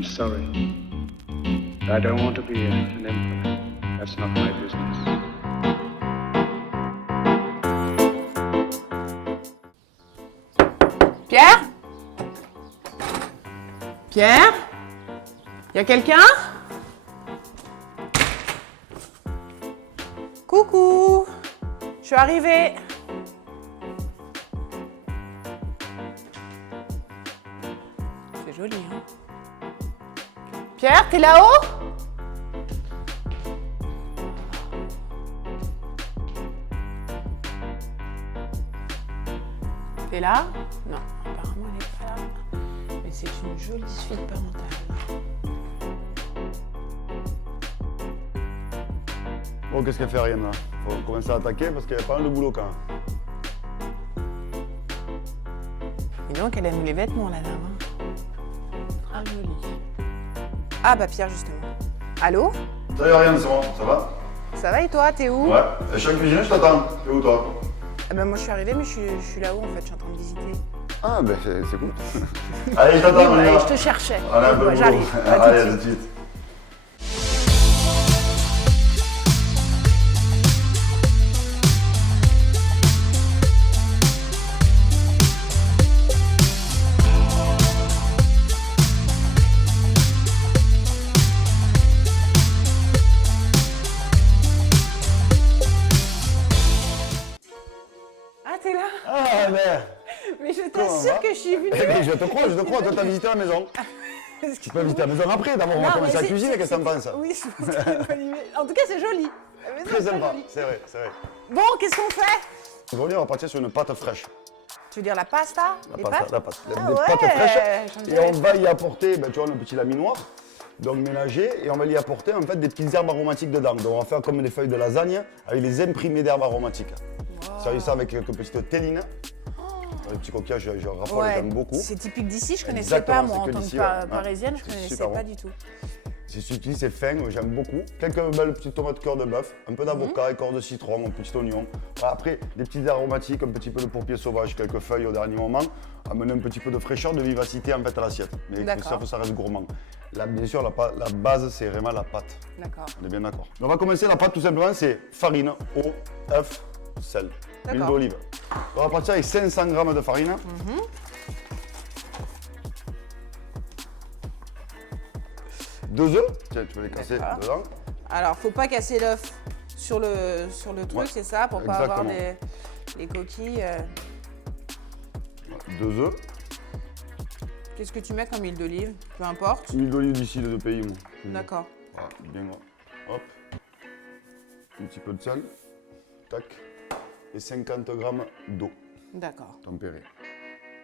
I'm sorry. I don't want to be an emperor. That's not my business. Pierre? Pierre? Y a quelqu'un? Coucou! Je suis arrivée. C'est joli, hein? Pierre, t'es là-haut? T'es là? Non, apparemment elle n'est pas là. Mais c'est une jolie suite parentale. Bon, qu'est-ce qu'elle fait, Ariane, là? Faut commencer à attaquer parce qu'il y a pas mal de boulot quand même. Dis donc, elle aime les vêtements, la dame. Hein. Très jolie. Ah bah Pierre, justement. Allô? Salut Ariane, c'est bon, ça va? Ça va et toi? T'es où? Ouais, je suis en cuisine, je t'attends. T'es où toi? Ah bah moi je suis arrivée, mais je suis là-haut en fait, je suis en train de visiter. Ah, ben c'est cool. Allez, je t'attends, on y va. Je te cherchais. On a un peu de Ouais, boulot. j'arrive. Allez, à tout de suite. Ah t'es là? Ah, ben. Mais je Comment t'assure va que je suis venue. Eh ben, je te crois, toi t'as visité la maison. Tu peux visiter la maison après, d'abord on va commencer à cuisiner, qu'est-ce que t'en penses? Oui, je pense qu'il y a une bonne idée. En tout cas, c'est joli. La maison Très est sympa, jolie. c'est vrai, c'est vrai. Bon, qu'est-ce qu'on fait? Aujourd'hui, on va partir sur une pâte fraîche. Tu veux dire la pasta? Les pâtes? La pâte. Ah Des ouais, pâtes fraîches. j'en Et dirais. on va y apporter, ben, tu vois, le petit laminoir. Donc mélangé, et on va y apporter en fait des petites herbes aromatiques dedans. Donc on va faire comme des feuilles de lasagne avec les imprimés d'herbes aromatiques. Servi ça avec quelques petites tellines. Les petits coquillages, je raffole, Ouais, j'aime beaucoup. c'est typique d'ici, je connaissais Exactement, pas moi en c'est que tant d'ici, que ouais. parisienne, je C'est connaissais super pas bon. du tout. C'est subtil, c'est fin, j'aime beaucoup. Quelques belles petites tomates cœur de bœuf, un peu d'avocat, écorce de citron, un petit oignon. Voilà, après, des petites aromatiques, un petit peu de pourpier sauvage, quelques feuilles au dernier moment. Amener un petit peu de fraîcheur, de vivacité en fait à l'assiette. Mais D'accord. ça reste gourmand. Là, bien sûr, la base, c'est vraiment la pâte. D'accord. On est bien d'accord. On va commencer la pâte tout simplement, c'est farine, eau, œuf, sel, huile D'accord. d'olive. On va partir avec 500 g de farine. Deux œufs, tiens, tu vas les casser D'accord. dedans. Alors, faut pas casser l'œuf sur le truc, Ouais, c'est ça, pour pas avoir exactement. les coquilles. Deux œufs, Qu'est-ce que tu mets comme huile d'olive? Peu importe. huile d'olive d'ici les deux pays. Moi. D'accord. Voilà, bien gras. Hop. Un petit peu de sel. Tac. Et 50 g d'eau D'accord. tempérée.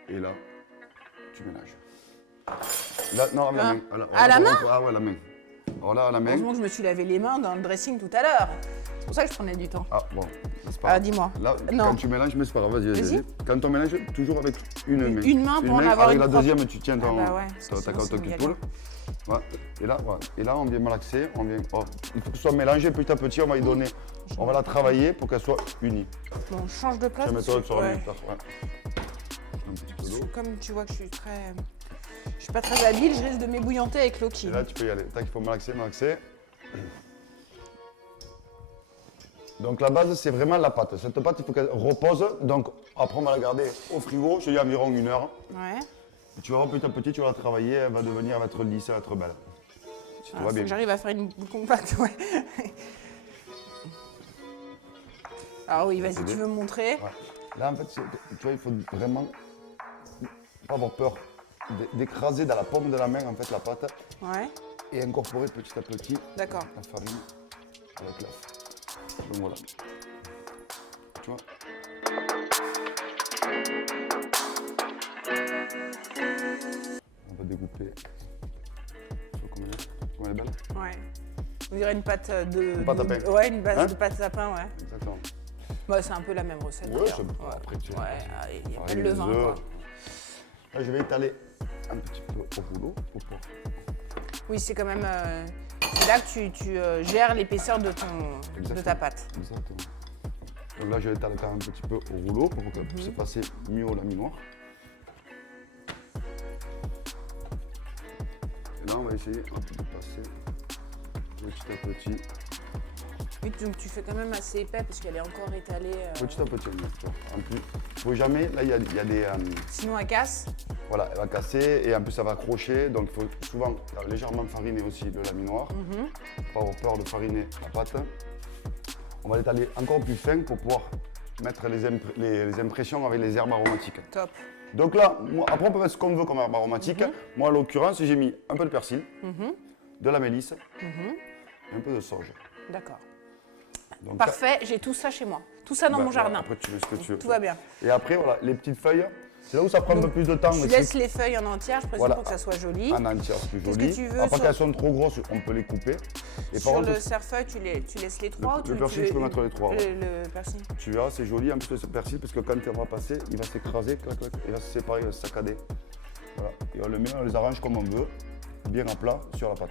Et là, tu mélanges. Là, non, à la main. À la main? Ah ouais, la main. Voilà, à la main. Heureusement que je me suis lavé les mains dans le dressing tout à l'heure. C'est pour ça que je prenais du temps. Ah bon, c'est pas Ah, grave. dis-moi. Là, Non. quand tu mélanges, mais c'est pas grave, vas-y, Vas-y. vas-y. Quand on mélange, toujours avec une main. Une main pour en avoir avec une la propre. deuxième, tu tiens ton, Ah bah ouais, parce que ta sinon, carotte c'est qui galère. coule. Voilà. Et là, on vient malaxer. Il faut que ce soit mélangé petit à petit. On va y donner. On va la travailler pour qu'elle soit unie. Bon, on change de place. Je vais parce mettre que- sur la ouais. main. Ouais. Un petit peu d'eau. Comme tu vois que je suis pas très habile, je risque de m'ébouillanter avec l'eau qui. Et là, tu peux y aller. Tac, il faut malaxer, malaxer. Donc la base, c'est vraiment la pâte. Cette pâte, il faut qu'elle repose. Donc après, on va la garder au frigo, je dis environ 1 heure. Ouais. Et tu vas voir petit à petit, tu vas la travailler, elle va devenir, elle va être lisse, elle va être belle. Si tout Alors, va faut bien. que j'arrive à faire une boule compacte, ouais. Alors oui, vas-y, tu veux me montrer? Ouais. Là, en fait, tu vois, il faut vraiment pas avoir peur d'écraser dans la paume de la main, en fait, la pâte Ouais, et incorporer petit à petit d'accord. la farine avec l'œuf. Donc voilà. Tu vois? On va découper. Tu vois comment elle est belle? Ouais. On dirait une pâte de. Une pâte à pain. Ouais, une base Hein de pâte à pain, ouais. Exactement. Bah, c'est un peu la même recette. Ouais, d'ailleurs. c'est après tu Ouais, il n'y a pas de farine, levain, les quoi. œufs. Là, je vais étaler un petit peu au rouleau pour pouvoir. Oui, c'est quand même. C'est là que tu gères l'épaisseur de ta pâte. Exactement. Donc là, je vais étaler quand même un petit peu au rouleau pour qu'elle puisse passer mieux au laminoir. Et là, on va essayer hop, de passer petit à petit. Oui, donc tu fais quand même assez épais parce qu'elle est encore étalée. Petit à petit, en plus. Il faut jamais, là, il y a des... Sinon, elle casse. voilà, elle va casser et en plus, ça va accrocher. Donc, il faut souvent légèrement fariner aussi le laminoir. Pas avoir peur de fariner la pâte. On va l'étaler encore plus fin pour pouvoir mettre les impressions avec les herbes aromatiques. Top. Donc là, après, on peut mettre ce qu'on veut comme herbe aromatique. Moi, en l'occurrence, j'ai mis un peu de persil, de la mélisse et un peu de sauge. D'accord. Donc, Parfait, j'ai tout ça chez moi. Tout ça dans mon jardin. Après, tu mets ce que tu veux. Tout va bien. Et après, voilà, les petites feuilles, c'est là où ça prend un peu plus de temps. Tu laisses les feuilles en entière, je présume, Voilà. pour que ça soit joli. En entière, c'est plus Qu'est-ce joli. que tu veux Après sur- qu'elles sont trop grosses, on peut les couper. Et Sur contre, le cerfeuil, tu laisses les trois ou le persil, tu peux mettre les trois, ouais. Le persil. tu verras, c'est joli en plus le persil parce que quand il va passer, il va s'écraser, clac, clac, il va se séparer, il va se saccader. Voilà. Et on le met, on les arrange comme on veut, bien à plat sur la pâte.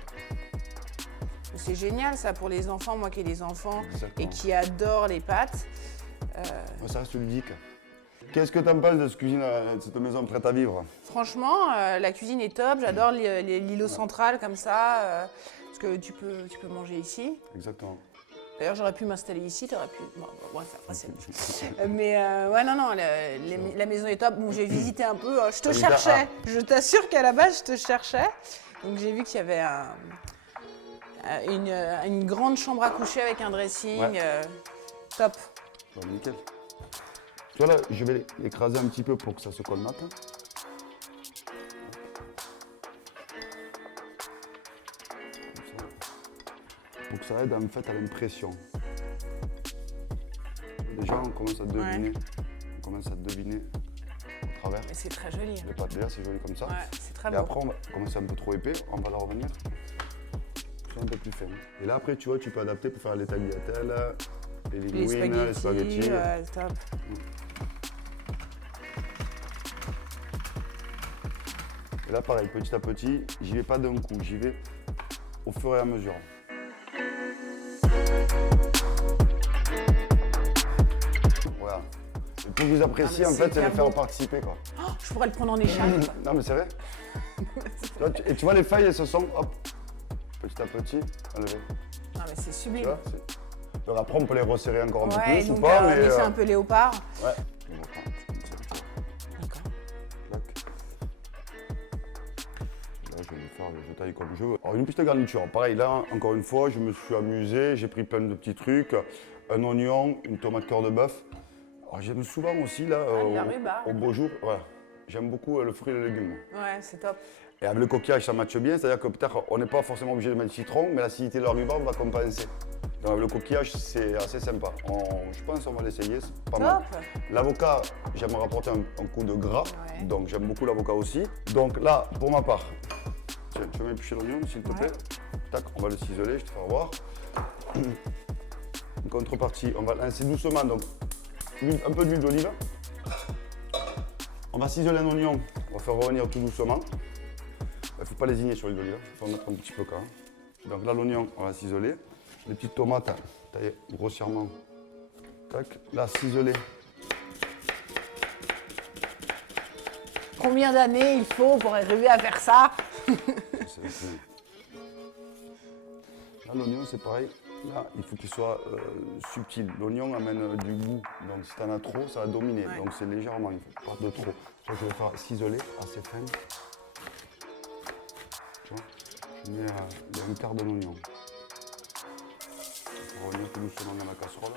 C'est génial ça pour les enfants, moi qui ai des enfants Exactement. et qui adorent les pâtes. Ça reste ludique. Qu'est-ce que tu en penses de cette cuisine, de cette maison prête à vivre? Franchement, la cuisine est top. J'adore l'îlot central comme ça, parce que tu peux manger ici. Exactement. D'ailleurs, j'aurais pu m'installer ici, t'aurais pu. Bon, bref, après c'est. Mais ouais, non, la maison est top. Bon, j'ai visité un peu. Je te cherchais. Je t'assure qu'à la base, je te cherchais. Donc j'ai vu qu'il y avait une grande chambre à coucher avec un dressing. Ouais. Top. Bon, nickel. Tu vois là, je vais l'écraser un petit peu pour que ça se colmate. Comme ça. Pour que ça aide en fait à l'impression. Déjà, on commence à deviner. On commence à deviner au travers. Mais c'est très joli. Les pâtes déjà, c'est joli comme ça. Ouais, c'est très Et beau. après, on va commencer un peu trop épais, on va la revenir sur un peu plus fin. Et là, après, tu vois, tu peux adapter pour faire les tagliatelles, les linguines, les spaghettis. ouais, top. Et là, pareil, petit à petit, j'y vais pas d'un coup, j'y vais au fur et à mesure. Voilà. Et pour que vous appréciez, Ah, en mais fait, c'est c'est les hyper faire beau. participer, quoi. Oh, je pourrais le prendre en écharpe. Non, mais c'est vrai. Et tu vois, les feuilles, elles se sont, hop, petit à petit, enlevées. Ah, mais c'est Tu sublime. vois, donc après, on peut les resserrer encore un peu Ouais, plus donc ou pas, on mais... fait un peu léopard. Ouais. On va prendre un petit peu comme ça. D'accord. Clac. Là, je vais le faire, je taille comme je veux. Alors, une petite garniture. Pareil, là, encore une fois, je me suis amusé, j'ai pris plein de petits trucs. Un oignon, une tomate cœur de bœuf. Alors, j'aime souvent aussi, là, de la rhubarbe. au beau jour, ouais. J'aime beaucoup le fruit et le légume. Ouais, c'est top. Et avec le coquillage, ça matche bien, c'est-à-dire que peut-être on n'est pas forcément obligé de mettre du citron, mais l'acidité de la rhubarbe va compenser. Donc avec le coquillage, c'est assez sympa. Je pense qu'on va l'essayer, c'est pas mal. Top. L'avocat, j'aimerais rapporter un coup de gras, Ouais. donc j'aime beaucoup l'avocat aussi. Donc là, pour ma part, tiens, tu veux m'éplucher l'oignon, s'il te plaît? Tac, on va le ciseler, je te ferai voir. En contrepartie, on va lancer doucement, donc un peu d'huile d'olive. On va ciseler un oignon, on va faire revenir tout doucement. Il ne faut pas lésigner sur l'huile d'olive, il faut en mettre un petit peu quand même. Donc là, l'oignon, on va ciseler. Les petites tomates taillées grossièrement. Tac, là, ciselées. Combien d'années il faut pour arriver à faire ça? Là, l'oignon, c'est pareil. Là, il faut qu'il soit subtil. L'oignon amène du goût. Donc, si tu en as trop, ça va dominer. Ouais. Donc, c'est légèrement, il faut pas de trop. Donc, je vais faire ciseler assez fin. Tu vois, je mets un quart de l'oignon. On va revenir tout doucement dans la casserole.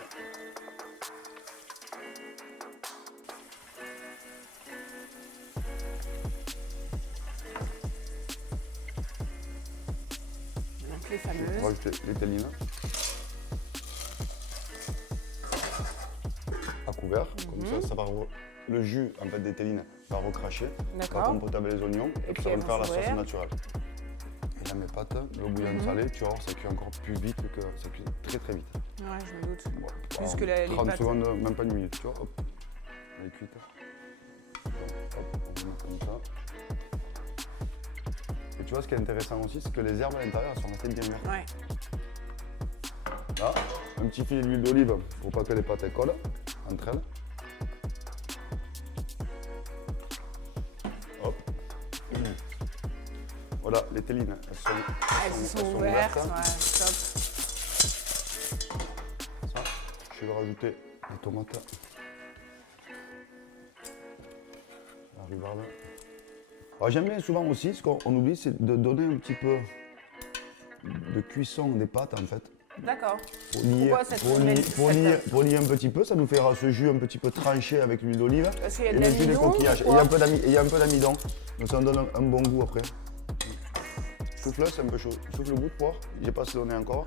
Donc les On va fameuses. rajouter les tellines. À couvert, comme ça va le jus en fait, des tellines va recracher. D'accord. Va compoter avec les oignons et puis ça va elles me vont faire la sauce s'ouvrir. naturelle. Et là mes pâtes, l'eau bouillante salée, tu vas voir, ça cuit encore plus vite que ça cuit très très vite. Ouais, je me doute. Bon, Plus alors, que les 30 pâtes. secondes, même pas une minute, tu vois, hop, elle est cuite. Donc, hop, on va mettre comme ça. Et tu vois, ce qui est intéressant aussi, c'est que les herbes à l'intérieur, elles sont restées bien vertes. Ouais. Là, un petit filet d'huile d'olive pour pas que les pâtes elles collent entre elles. Hop. Voilà, les tellines, Elles sont ouvertes, ouais, top. Ça, je vais rajouter des tomates. La rhubarbe. Alors j'aime bien souvent aussi, ce qu'on oublie, c'est de donner un petit peu de cuisson des pâtes en fait. D'accord. Pour lier, Pourquoi cette pour lier un petit peu, ça nous fera ce jus un petit peu tranché avec l'huile d'olive Parce qu'il y a de et le jus des l'amidon, coquillages. Et il y a un peu d'amidon, donc ça nous donne un bon goût après. Souffle, c'est un peu chaud. Souffle le goût de poire, j'ai pas assaisonné encore.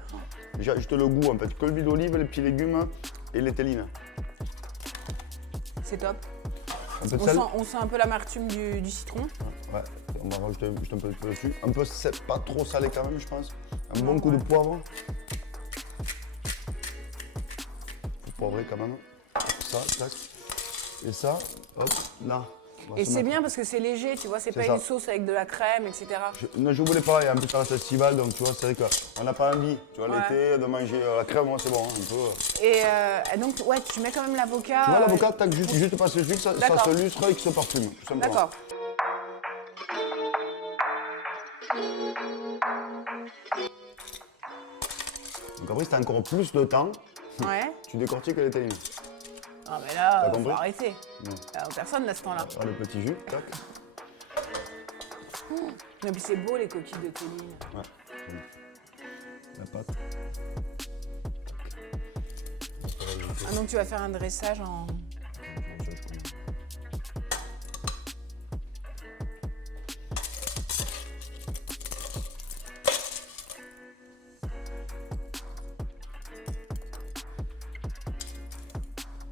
J'ai ajouté le goût en fait, que l'huile d'olive, les petits légumes et les tellines. C'est top. Un peu de sel. On sent un peu l'amertume du citron. Ouais, on va rajouter juste un peu de feu dessus. Un peu pas trop salé quand même, je pense. Un bon coup de poivre. Faut poivrer quand même. Ça, tac. Et ça, hop, là. Et c'est bien parce que c'est léger, tu vois, c'est pas ça. une sauce avec de la crème, etc. Je voulais pas, il y a un peu de festival, donc tu vois, c'est vrai qu'on n'a pas envie, tu vois, Ouais. l'été, de manger la crème, moi c'est bon, hein, un peu. Et donc, ouais, tu mets quand même l'avocat. Tu vois, l'avocat, tac, juste passer dessus, ça D'accord. se lustre et que se parfume, tout simplement. D'accord. Donc après, si t'as encore plus de temps, Ouais. tu décortiques les tellines. Ah, mais là, T'as faut compris arrêter. Personne n'a ce temps-là. Voilà le petit jus, tac. Et puis c'est beau les coquilles de tellines. Ouais, c'est bon. La pâte. Ah, donc tu vas faire un dressage en.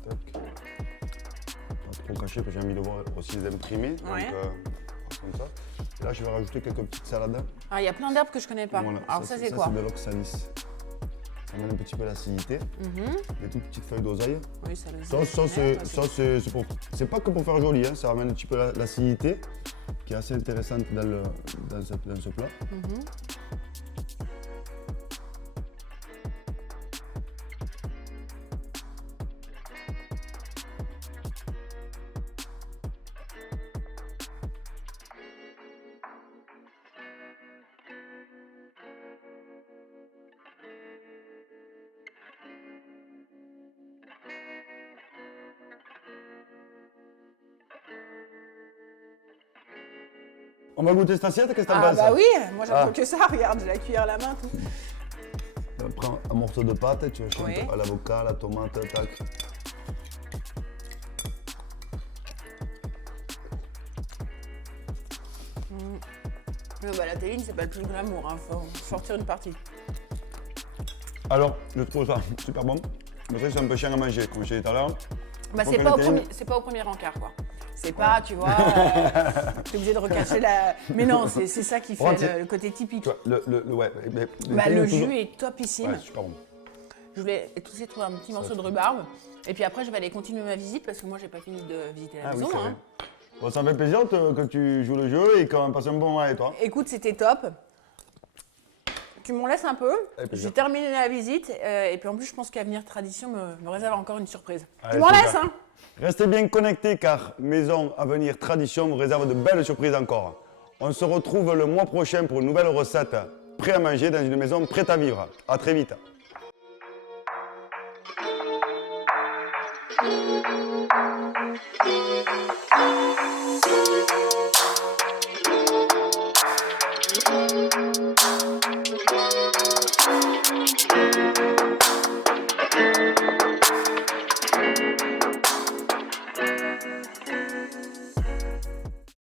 Pas trop caché, parce que j'ai envie de voir aussi les imprimer. Ouais. Donc, comme ça. Et là, je vais rajouter quelques petites salades. Ah, il y a plein d'herbes que je connais pas. Voilà, Alors ça c'est quoi? C'est de l'oxalis. Ça amène un petit peu l'acidité. Des toutes petites feuilles d'oseille. Oui, ça le C'est pas que pour faire joli, hein, ça amène un petit peu l'acidité qui est assez intéressante dans ce plat. On va goûter cette assiette, qu'est-ce que t'en Ah penses? bah oui, moi j'attends Ah. que ça, regarde, j'ai la cuillère à la main, tout. Prends un morceau de pâte, tu vas Oui. à l'avocat, la tomate, tac. Bah, la telline, c'est pas le plus glamour, hein. Faut sortir une partie. Alors, je trouve ça super bon. Mais c'est vrai que c'est un peu chiant à manger, comme je disais tout à l'heure. Bah, Faut c'est que pas, la telline- c'est pas au premier encart, quoi. C'est pas, tu vois, t'es obligé de recacher la. Mais non, c'est ça qui fait Ouais, c'est- le côté typique. Tu vois, ouais, mais Bah, tellines, le toujours- jus est topissime. Ouais, super bon. Je voulais essayer de trouver un petit morceau de rhubarbe. Et puis après, je vais aller continuer ma visite parce que moi, j'ai pas fini de visiter la Ah oui, maison. c'est hein. vrai. Bon, ça me fait plaisir que tu joues le jeu et qu'on passe un bon moment avec toi. Écoute, c'était top. Tu m'en laisses un peu. Avec plaisir. J'ai terminé la visite. Et puis en plus, je pense qu'Avenir Tradition me réserve encore une surprise. Allez, Tu m'en super. laisses, hein? Restez bien connectés car Maison Avenir Tradition vous réserve de belles surprises encore. On se retrouve le mois prochain pour une nouvelle recette prêt à manger dans une maison prête à vivre. À très vite.